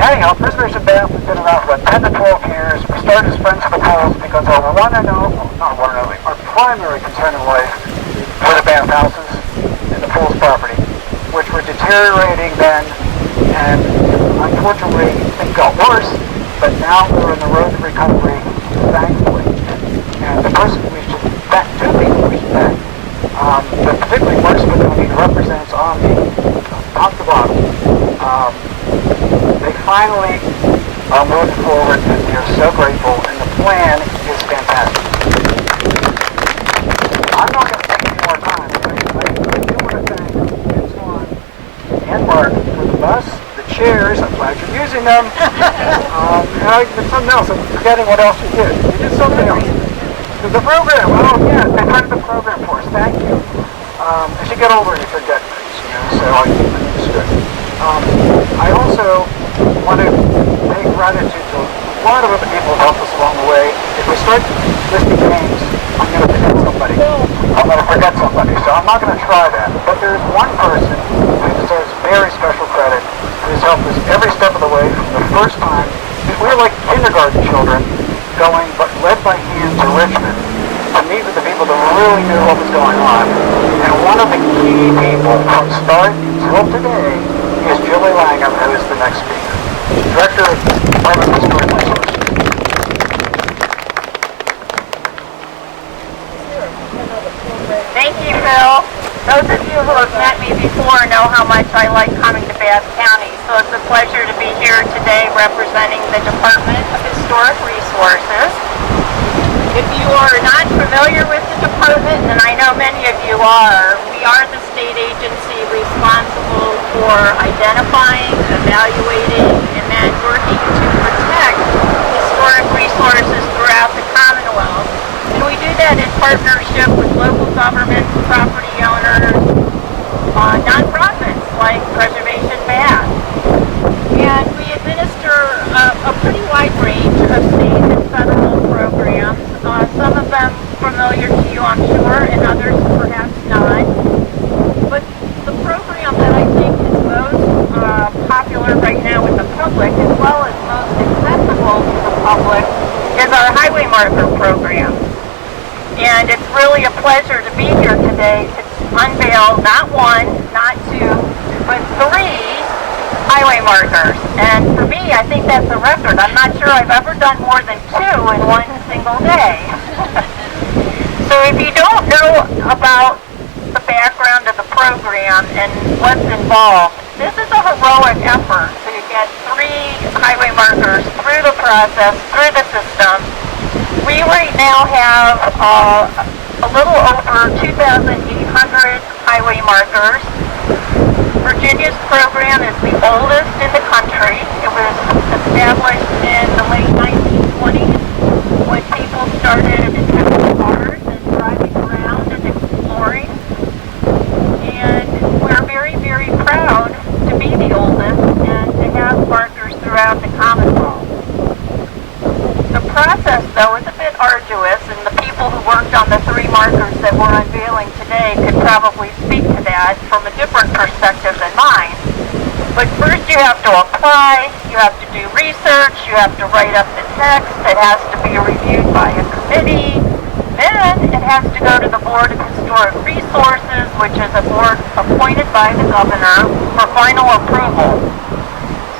Anyhow, Preservation Bath has been around for about 10 to 12 years. We started as Friends of the Pools because our our primary concern in life were the bathhouses and the pools property, which were deteriorating then, and unfortunately things got worse, but now we're on the road to recovery, thankfully. And the person we should thank, two people we should thank, but particularly Mark Spadoni, who represents Omni, top to bottom. They finally are moving forward, and we are so grateful, and the plan is fantastic. I'm not going to take any more time, but I do want to thank John and Mark for the bus, the chairs. I'm glad you're using them. And something else. I'm forgetting what else you did. You did something else. The program. Oh, yeah. They started the program for us. Thank you. As you get older, you forget things, so I understood. I also want to pay gratitude to a lot of other people who helped us along the way. If we start listing names, I'm going to forget somebody. So I'm not going to try that. But there's one person who deserves very special credit, who's helped us every step of the way from the first time. We were like kindergarten children going, but led by hand to Richmond to meet with the people that really knew what was going on. And one of the key people from start until today is Julie Langan, who is the next speaker. Director of Department of Historic Resources. Thank you, Phil. Those of you who have met me before know how much I like coming to Bath County, so it's a pleasure to be here today representing the Department of Historic Resources. If you are not familiar with the department, and I know many of you are, we are the state agency responsible for identifying, evaluating, and then working to protect historic resources throughout the Commonwealth. And we do that in partnership with local governments, property owners, nonprofits like Preservation Bath. And we administer a pretty wide range of state and federal programs. Some of them familiar to you, I'm sure, and others perhaps not. But the program that I think is most popular right now with the public, as well as most accessible to the public, is our highway marker program. And it's really a pleasure to be here today to unveil not one, not two, but 3 highway markers. And for me, I think that's a record. I'm not sure I've ever done more than 2 in one single day. So if you don't know about the background of the program and what's involved, this is a heroic effort to get 3 highway markers through the process, through the system. We right now have a little over 2,800 highway markers. Virginia's program is the oldest in the country. It was established in the late 1920s when people started having cars and driving around and exploring. And we're very, very proud to be the oldest and to have markers throughout the Commonwealth. The process, though, is a bit arduous, and the people who worked on the 3 markers that we're unveiling today could probably speak to that from a different perspective than mine. But first you have to apply, you have to do research, you have to write up the text, it has to be reviewed by a committee, then it has to go to the Board of Historic Resources, which is a board appointed by the governor for final approval.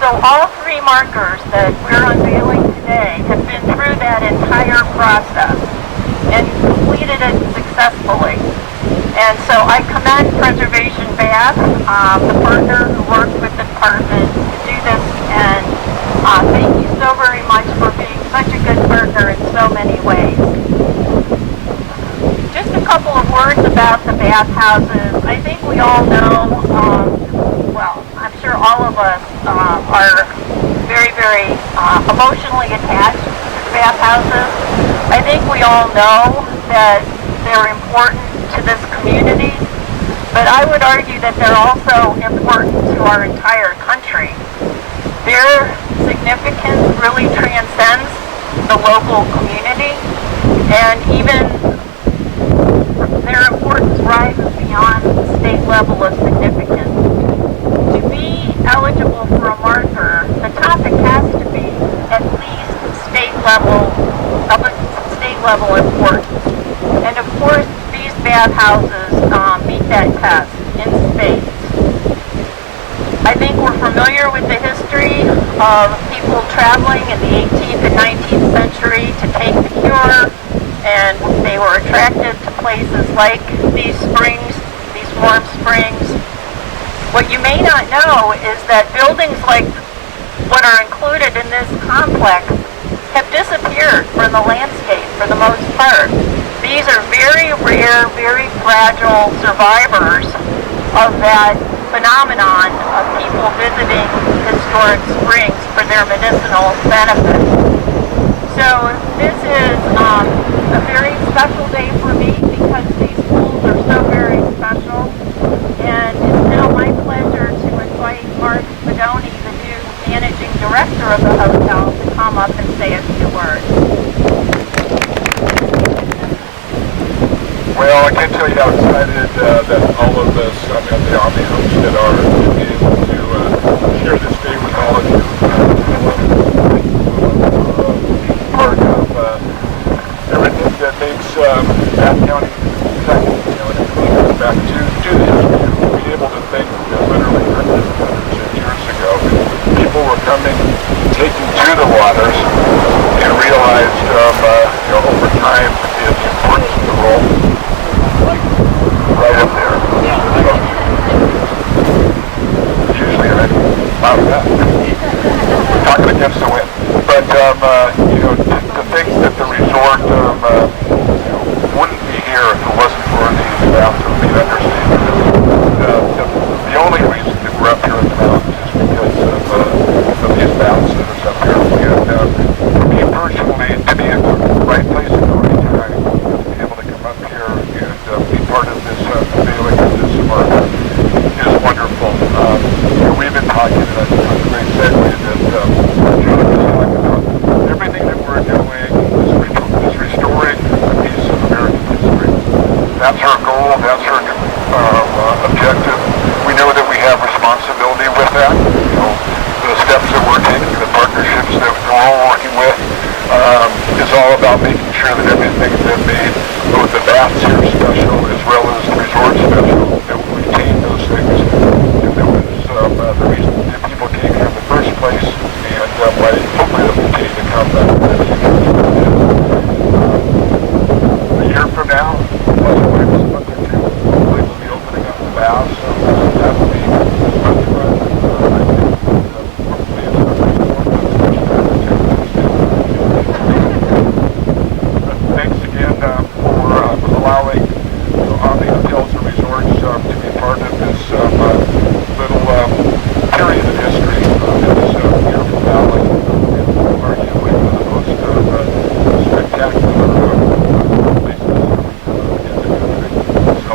So all 3 markers that we're unveiling today have been through that entire process and completed it successfully. And so I commend Preservation Bath, the partner who worked with the department to do this, and thank you so very much for being such a good partner in so many ways. Just a couple of words about the bathhouses. I think we all know, well, I'm sure all of us are very, very emotionally attached to the bathhouses. I think we all know that they're important to this community, but I would argue that they're also important to our entire country. Their significance really transcends the local community, and even their importance rises beyond the state level of significance. To be eligible for a marker, the top level importance. And of course, these bathhouses meet that test in spades. I think we're familiar with the history of people traveling in the 18th and 19th century to take the cure, and they were attracted to places like these springs, these warm springs. What you may not know is that buildings like what are included in this complex have disappeared from the landscape for the most part. These are very rare, very fragile survivors of that phenomenon of people visiting historic springs for their medicinal benefits. So this is a very special day for me because these pools are so very special. And it's now my pleasure to invite Mark Spadoni, the new managing director of the hotel, to come up and say a few words. Well, I can't tell you how excited that all of us at the Omni Homestead are to be able to share this day with all of you. Part of everything that makes Bath County second, and it really goes back to the history. To be able to think literally hundreds of years ago, people were coming, taking to the waters, and realized over time the importance of the role. Right up there. Usually I'm out of that. Talking against the wind. But, the things that the resort, wouldn't be here if it wasn't for these mountains. I mean, understand the only reason that we're up here in the mountains is because of these mountains that are up here. And for me personally, to be in the right place at the right time, to be able to come up here and be part of this feeling of this market is wonderful. We've been talking, and I think it's a great segue that John was talking about. Everything that we're doing is restoring a piece of American history. That's our goal. That's our objective. We know that we have responsibility with that. The steps that we're taking, the partnerships that we're all working with, is all about making sure that everything that made both the baths here special as well as the resort special, that we retain those things. And that was the reason that people came here in the first place, and why hopefully they'll continue to come back in the future. A year from now, plus a month or two, hopefully we'll be opening up the baths. So that will be a month run. I think hopefully it's a Thanks again for allowing Omni Hotels and Resorts to be part of this little period of history in this beautiful valley, and arguably one of the most spectacular places in the country. So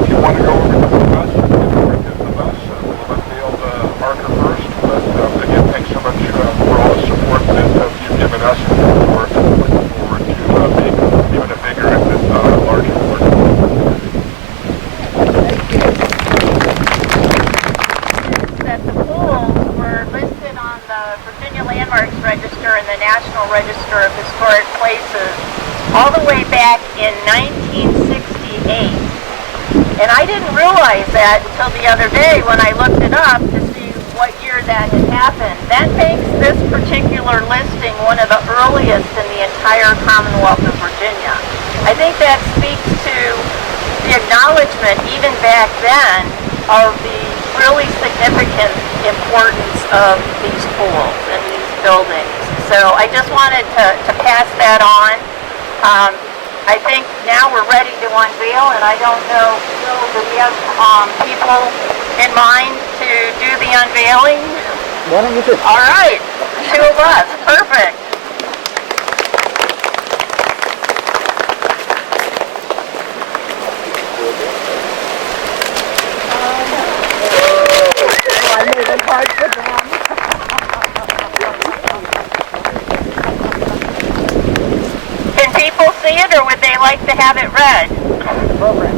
if you want to go over to the bus, you can go over to the bus. We'll unveil the marker first, but again, thanks so much for all the support that you've given us, and we're looking forward to being even a bigger and larger organization. That the pools were listed on the Virginia Landmarks Register and the National Register of Historic Places all the way back in 1968. And I didn't realize that until the other day when I looked it up to see what year that had happened. That makes this particular listing one of the earliest in the entire Commonwealth of Virginia. I think that speaks to the acknowledgement, even back then, of the really significant importance of these pools and these buildings. So I just wanted to pass that on. I think now we're ready to unveil, and I don't know, Phil, do we have people in mind to do the unveiling? Why don't you do it? All right, two of us, perfect. I made it hard for them. Can people see it, or would they like to have it read? Program.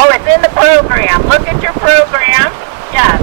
Oh, it's in the program. Look at your program. Yes.